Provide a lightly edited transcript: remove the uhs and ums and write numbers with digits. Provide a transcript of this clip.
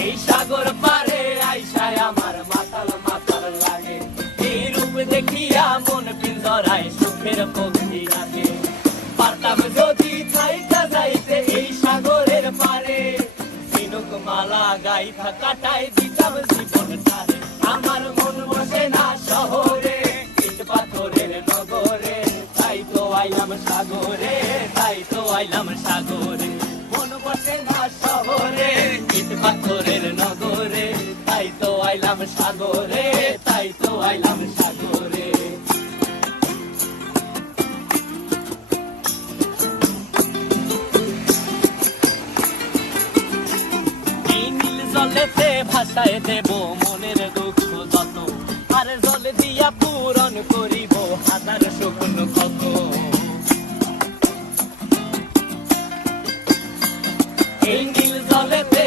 এই সাগর পারে আইসায় আমার মাতাল মাতাল লাগে, এই রূপ দেখিয়া মন পিঞ্জরায় সুখের পক্ষী লাগে। পারতাম যদি থাইকা যাইতে এই সাগরের পারে, ঝিনুক মালা গাইথা কাটাই দিতাম জীবনটারে। আমার মন বসে না শহরে, ইট পাথরের নগরে, তাই তো আইলাম সাগরে, তাই তো আইলাম সাগরে। মন বসে না শহরে, ইট পাথরের নগরে, তাই তো আইলাম সাগরে, তাই তো আইলাম সাগরে। এই নীল জলেতে ভাসায় দেব মনের দুঃখ যত, আর জল দিয়া পূরণ করিব হাজার শুকনো ক্ষত। এই নীল জলেতে